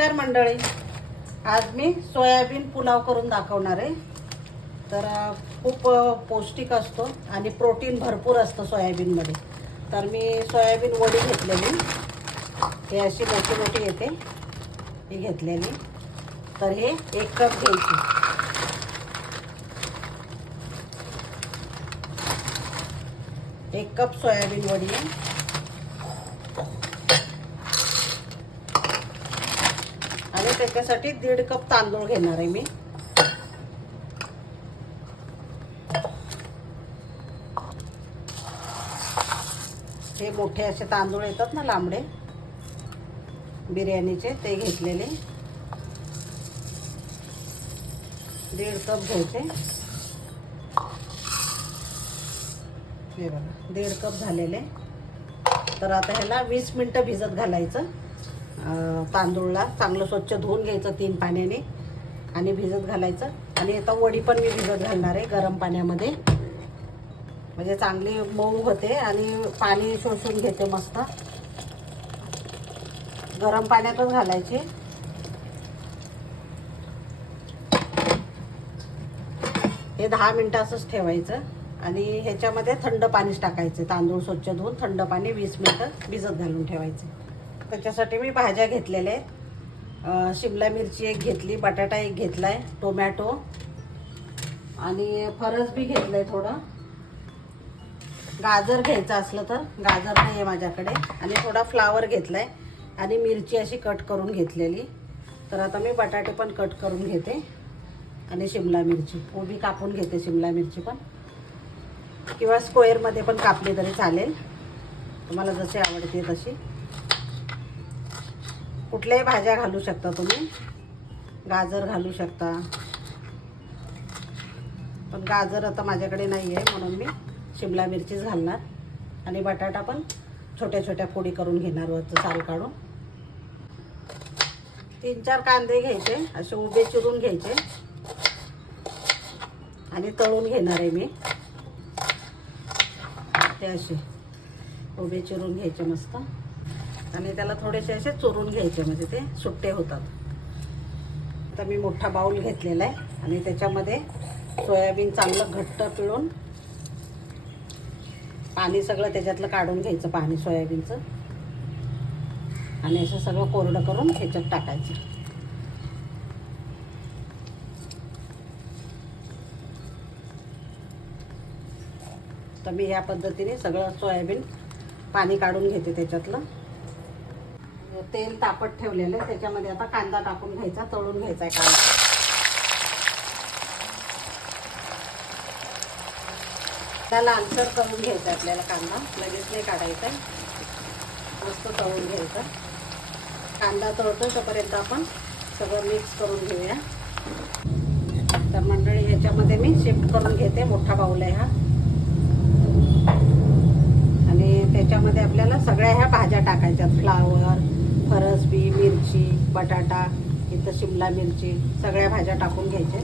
नमस्कार मंडळी. आज मी सोयाबीन पुलाव करून दाखवणार आहे. तर खूप पौष्टिक असतो आणि प्रोटीन भरपूर असतं सोयाबीनमध्ये. तर मी सोयाबीन वडी घेतलेली. हे अशी मोठी मोठी येते. ही घेतलेली. तर हे एक कप घ्यायची. एक कप सोयाबीन वडी आणि त्याच्यासाठी दीड कप तांदूळ घेणार आहे मी. हे मोठे असे तांदूळ येतात ना लांबडे. बिर्याणीचे ते घेतलेले. दीड कप घ्यायचे. हे बघा दीड कप झालेले. तर आता ह्याला वीस मिनटं भिजत घालायचं. तांदूळला चांगलं स्वच्छ धुवून घ्यायचं तीन पाण्याने आणि भिजत घालायचं. आणि आता वडी पण मी भिजत घालणार आहे गरम पाण्यामध्ये. म्हणजे चांगली मऊ होते आणि पाणी शोषून घेते मस्त. गरम पाण्यातच घालायची. हे दहा मिनटं असंच ठेवायचं. आणि ह्याच्यामध्ये थंड पाणीच टाकायचं. तांदूळ स्वच्छ धुवून थंड पाणी वीस मिनटं भिजत घालून ठेवायचे. त्याच्यासाठी मी भाज्या घेतलेल्या आहेत. शिमला मिरची एक घेतली बटाटा एक घेतला आहे टोमॅटो. आणि फरस बी घेतलं आहे थोडं. गाजर घ्यायचं असलं तर गाजर नाही आहे माझ्याकडे. आणि थोडा फ्लावर आहे आणि मिरची अशी कट करून घेतलेली. तर आता मी बटाटे पण कट करून घेते. आणि शिमला मिरची. उभी कापून घेते शिमला मिरची पण. किंवा स्क्वेअरमध्ये पण कापली तरी चालेल. तुम्हाला जशी आवडते तशी. कुठल्याही भाज्या घालू शकता तुम्ही. गाजर घालू शकता. पण गाजर आता माझ्याकडे नाही आहे म्हणून मी शिमला मिरचीच घालणार. आणि बटाटा पण छोट्या छोट्या फोडी करून घेणार वरचं साल काढून. तीन चार कांदे घ्यायचे असे उभे चिरून घ्यायचे. आणि तळून घेणार आहे मी. ते असे उभे चिरून घ्यायचे मस्त. आणि त्याला थोडेसे असे चोरून घ्यायचे म्हणजे ते सुट्टे होतात. आता मी मोठा बाऊल घेतलेला आहे आणि त्याच्यामध्ये सोयाबीन चांगलं घट्ट पिळून पाणी सगळं त्याच्यातलं काढून घ्यायचं पाणी सोयाबीनचं. आणि असं सगळं कोरडं करून ह्याच्यात टाकायचं. तर मी ह्या पद्धतीने सगळं सोयाबीन पाणी काढून घेते त्याच्यातलं. तेल तापत ठेवलेलं आहे त्याच्यामध्ये आता कांदा टाकून घ्यायचा तळून घ्यायचा आहे कांदा. त्याला लालसर तळून घ्यायचा आपल्याला कांदा लगेच नाही काढायचा मस्त तळून घ्यायचा. कांदा तळतो तोपर्यंत आपण सगळं मिक्स करून घेऊया. तर मंडळी ह्याच्यामध्ये मी शिफ्ट करून घेते मोठा बाऊल आहे हा. आणि त्याच्यामध्ये आपल्याला सगळ्या ह्या भाज्या टाकायच्यात फ्लावर फरसबी मिरची बटाटा इथं शिमला मिरची सगळ्या भाज्या टाकून घ्यायच्या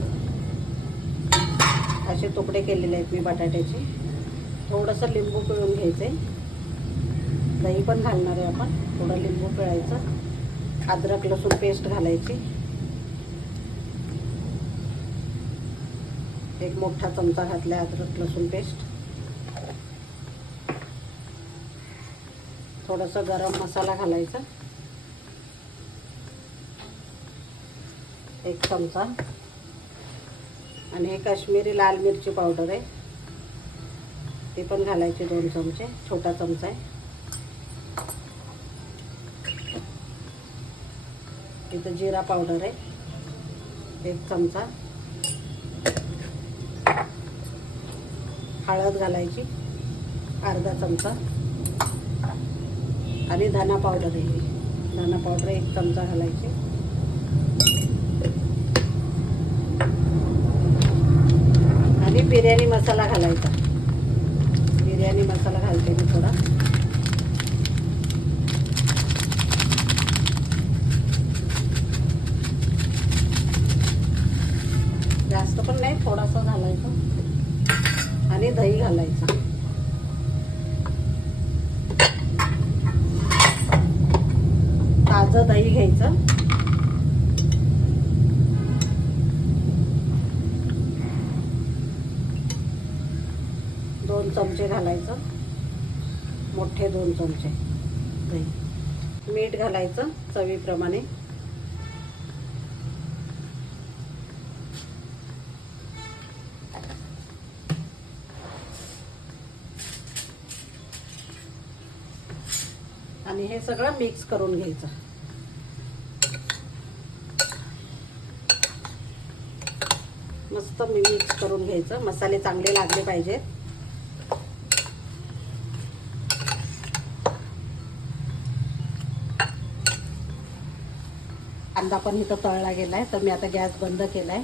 असे तुकडे केलेले आहेत मी बटाट्याचे. थोडंसं लिंबू पिळून घ्यायचे. दही पण घालणार आहे आपण. थोडं लिंबू पिळायचं. अद्रक लसूण पेस्ट घालायची. एक मोठा चमचा घातला अद्रक लसूण पेस्ट. थोडंसं गरम मसाला घालायचा. एक चमचा. आणि हे काश्मीरी लाल मिरची पावडर आहे. ते पण घालायचे दोन चमचे छोटा चमचा आहे. इथं जिरा पावडर आहे. एक चमचा. हळद घालायची अर्धा चमचा. आणि धना पावडर आहे. धना पावडर एक चमचा घालायची आणि बिर्याणी मसाला घालायचा. बिर्याणी मसाला घालते मी थोडा. जास्त पण नाही थोडासा घालायचा. आणि दही घालायचं. ताजं दही घ्यायचं. चमचे घालायचं. मोठे दोन चमचे. दही मीठ घालायचं चवीप्रमाणे. आणि हे सगळं मिक्स करून घ्यायचं. मस्त मी मिक्स करून घ्यायचं. मसाले चांगले लागले पाहिजेत. कांदा पण इथं तळला गेलाय तर मी आता गॅस बंद केलाय.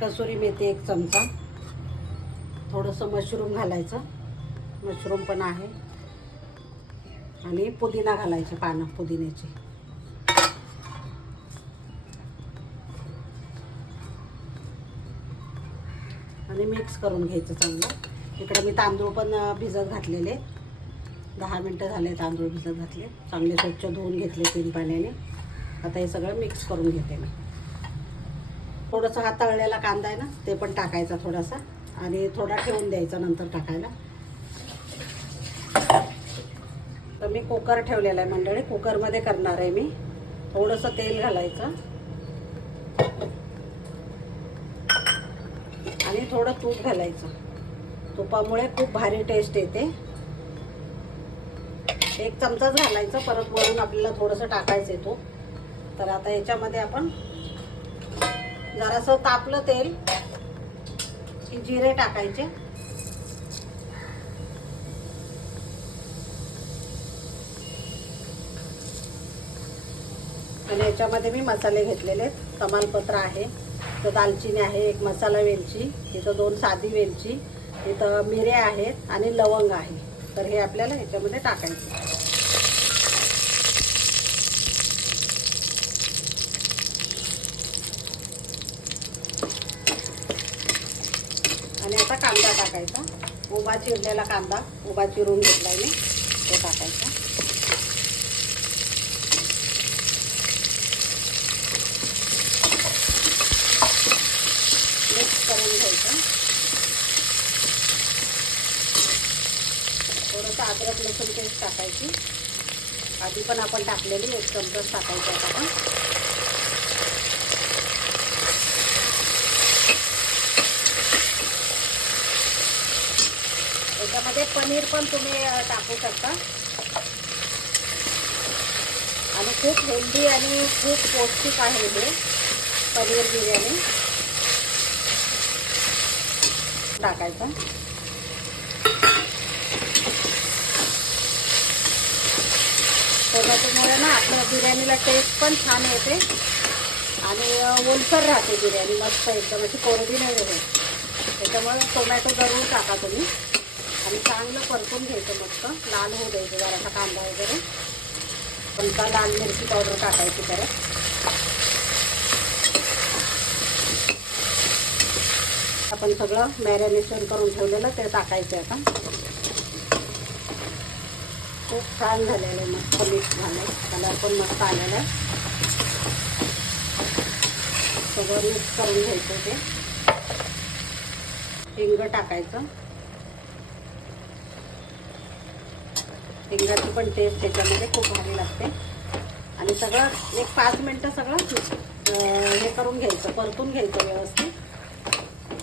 कसुरी मेथी एक चमचा. थोडंसं मशरूम घालायचं. मशरूम पण आहे. आणि पुदिना घालायचे पानं पुदिन्याची. आणि मिक्स करून घ्यायचं चांगलं. इकडे मी तांदूळ पण भिजत घातलेले. दहा मिनटं झाले तांदूळ भिजत घातले. चांगले स्वच्छ धुवून घेतले तीन पाण्याने. आता हे सगळं मिक्स करून घेते मी. थोडंसं हा तळलेला कांदा आहे ना ते पण टाकायचा थोडासा आणि थोडा ठेवून द्यायचा नंतर टाकायला. तर मी कुकर ठेवलेला आहे मंडळी कुकरमध्ये करणार आहे मी. थोडंसं तेल घालायचं. आणि थोडं तूप घालायचं. तुपामुळे खूप भारी टेस्ट येते. एक चमचाच घालायचं परत वरून आपल्याला थोडंसं टाकायचं आहे तूप. तर आता याच्यामध्ये आपण जरासं तापलं तेल की जिरे टाकायचे. आणि याच्यामध्ये मी मसाले घेतलेले कमालपत्र आहे तर दालचिनी आहे एक मसाला वेलची इथं दोन साधी वेलची इथं मिरे आहेत आणि लवंग आहे. तर हे आपल्याला ह्याच्यामध्ये टाकायचे. आता कांदा टाकायचा. उभा चिरलेला कांदा उभा चिरून घेतलाय मी. तो टाकायचा. मिक्स करून घ्यायचं. थोडंसं अद्रक लसूण पेस्ट टाकायची. आधी पण आपण टाकलेली एक चमचाच टाकायची आता. पण पनीर पण तुम्ही टाकू शकता. आणि खूप हेल्दी आणि खूप पौष्टिक आहे हे पनीर बिर्याणी. टाकायचं. टोमॅटोमुळे ना आपल्या बिर्याणीला टेस्ट पण छान येते. आणि ओलसर राहते बिर्याणी मस्त एकदम. अशी कोरडी नाही होते. त्याच्यामुळे टोमॅटो जरूर टाका तुम्ही. आणि चांगलं परतून घ्यायचं मस्त. लाल होऊ द्यायचं जरासा कांदा वगैरे. पण का लाल मिरची पावडर टाकायची परत आपण सगळं मॅरिनेशन करून ठेवलेलं ते टाकायचं आता. खूप छान झालेलं आहे मस्त मिक्स झालं कलर पण मस्त आलेला आहे. सगळं मिक्स करून घ्यायचं ते. हिंग टाकायचं. हिंगाची पण टेस्ट त्याच्यामध्ये खूप भारी लागते. आणि सगळं एक पाच मिनटं सगळं हे करून घ्यायचं परतून घ्यायचं व्यवस्थित.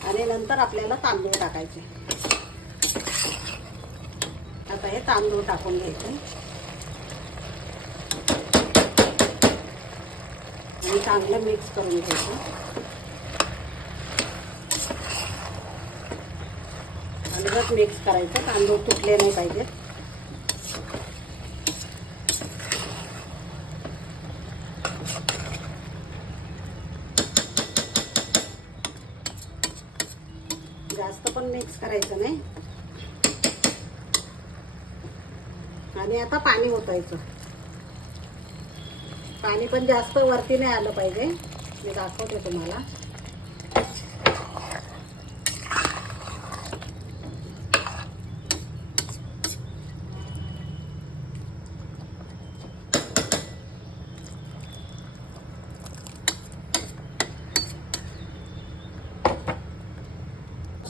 आणि नंतर आपल्याला तांदूळ टाकायचे. आता हे तांदूळ टाकून घ्यायचे. आणि चांगलं मिक्स करून घ्यायचं. अलगद मिक्स करायचं तांदूळ तुटले नाही पाहिजेत जास्त पण मिक्स करायचं नाही. आणि आता पाणी ओतायचं. पाणी पण जास्त वरती नाही आलं पाहिजे. मी दाखवते तुम्हाला.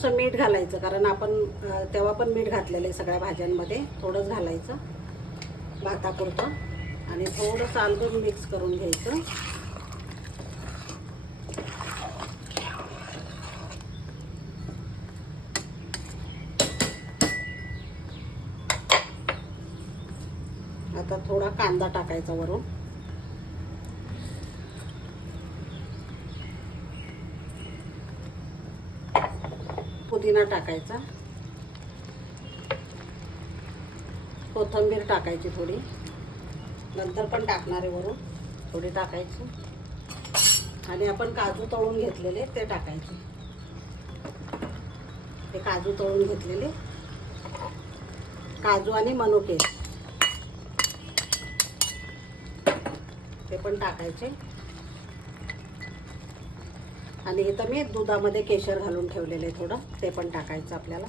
थोडंसं मीठ घालायचं कारण आपण तेव्हा पण मीठ घातलेलं आहे सगळ्या भाज्यांमध्ये. थोडंच घालायचं भातापुरतं. आणि थोडंसं अल्बम मिक्स करून घ्यायचं. आता थोडा कांदा टाकायचा वरून. पुदिना टाकायचा. कोथिंबीर टाकायची थोडी. नंतर पण टाकणारे वरून. थोडी टाकायची. आणि आपण काजू तळून घेतलेले ते टाकायचे. ते काजू तळून घेतलेले. काजू आणि मनुके. ते पण टाकायचे. आणि इथं मी दुधामध्ये केशर घालून ठेवलेले थोडं. ते पण टाकायचं आपल्याला.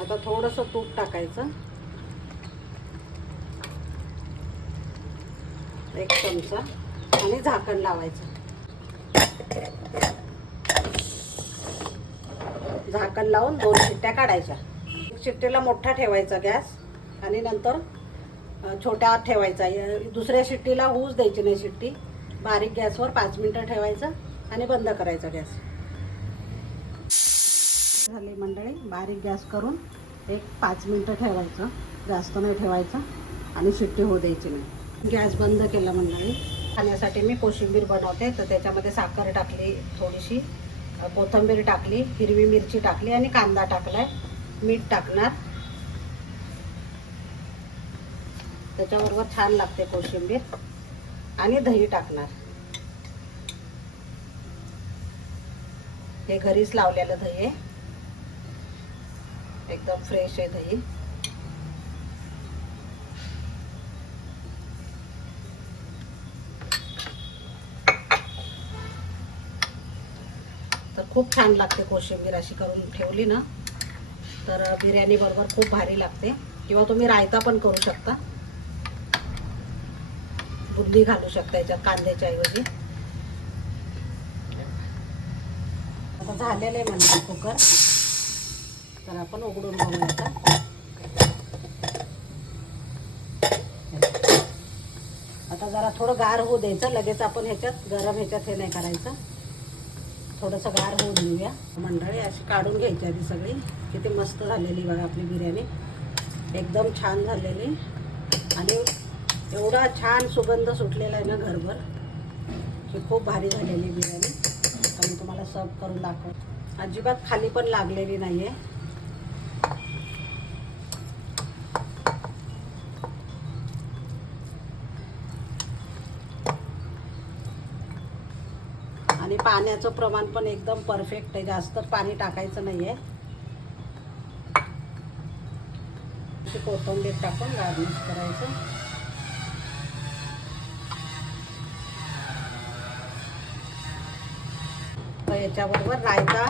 आता थोडंसं तूप टाकायचं. एक चमचा. आणि झाकण लावायचं. झाकण लावून दोन शिट्ट्या काढायच्या. शिट्टीला मोठा ठेवायचा गॅस आणि नंतर छोट्या आत ठेवायचा. दुसऱ्या शिट्टीला होऊच द्यायची नाही शिट्टी. बारीक गॅसवर पाच मिनटं ठेवायचं आणि बंद करायचा गॅस. झाली मंडळी बारीक गॅस करून एक पाच मिनटं ठेवायचं. जास्त नाही ठेवायचं आणि शिट्टी होऊ द्यायची नाही. गॅस बंद केला मंडळी. खाण्यासाठी मी कोशिंबीर बनवते तर त्याच्यामध्ये साखर टाकली थोडीशी कोथंबीर कोथिंबीर टाकली हिरवी मिरची टाकली आणि कांदा टाकलाय. मीठ टाकणार. त्याच्याबरोबर छान लागते कोशिंबीर. आणि दही टाकणार. हे घरीच लावलेलं दही आहे. एकदम फ्रेश आहे दही. तर खूप छान लागते कोशिंबीर अशी करून ठेवली ना. तर बिर्याणी बरोबर खूप भारी लागते. किंवा तुम्ही रायता पण करू शकता. बुंदी घालू शकता याच्यात कांद्याच्या ऐवजी. आता झालेलं आहे म्हणजे कुकर. तर आपण उघडून बघूया आता. आता जरा थोडं गार होऊ द्यायचं. लगेच आपण ह्याच्यात गरम ह्याच्यात हे नाही करायचं. थोडंसं गार होऊ देऊया मंडळी अशी काढून घ्यायची आधी सगळी. किती मस्त झालेली बघा आपली बिर्याणी. एकदम छान झालेली. आणि एवढा छान सुगंध सुटलेला आहे ना घरभर. की खूप भारी झालेली बिर्याणी. आणि तुम्हाला सर्व करून दाखव अजिबात खाली पण लागलेली नाही आहे आणि पाण्याचं प्रमाण पण एकदम परफेक्ट आहे. जास्त पाणी टाकायचं नाही आहे कोथिंबीर टाकून गार्निश करायचं. याच्याबरोबर रायता.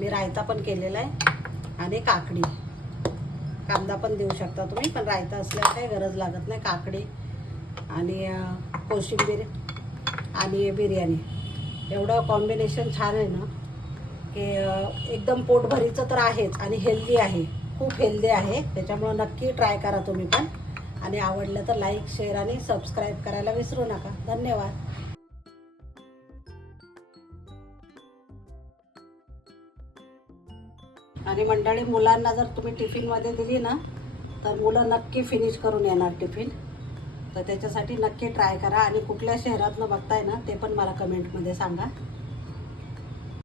मी रायता पण केलेला आहे. आणि काकडी. कांदा पण देऊ शकता तुम्ही पण रायता असल्यास काही गरज लागत नाही. काकडी आणि कोशिंबीर आणि बिर्याणी. एवढं कॉम्बिनेशन छान आहे ना की एकदम पोटभरीचं तर आहेच आणि हेल्दी आहे. खूप हेल्दी आहे. त्याच्यामुळं नक्की ट्राय करा तुम्ही पण. आणि आवडलं तर लाईक शेअर आणि सबस्क्राईब करायला विसरू नका. धन्यवाद. आणि मंडळी मुलांना जर तुम्ही टिफिनमध्ये दिली ना तर मुलं नक्की फिनिश करून येणार टिफिन. तर त्याच्यासाठी नक्की ट्राय करा. आणि कुठल्या शहरातनं बघताय ना ते पण मला कमेंटमध्ये सांगा.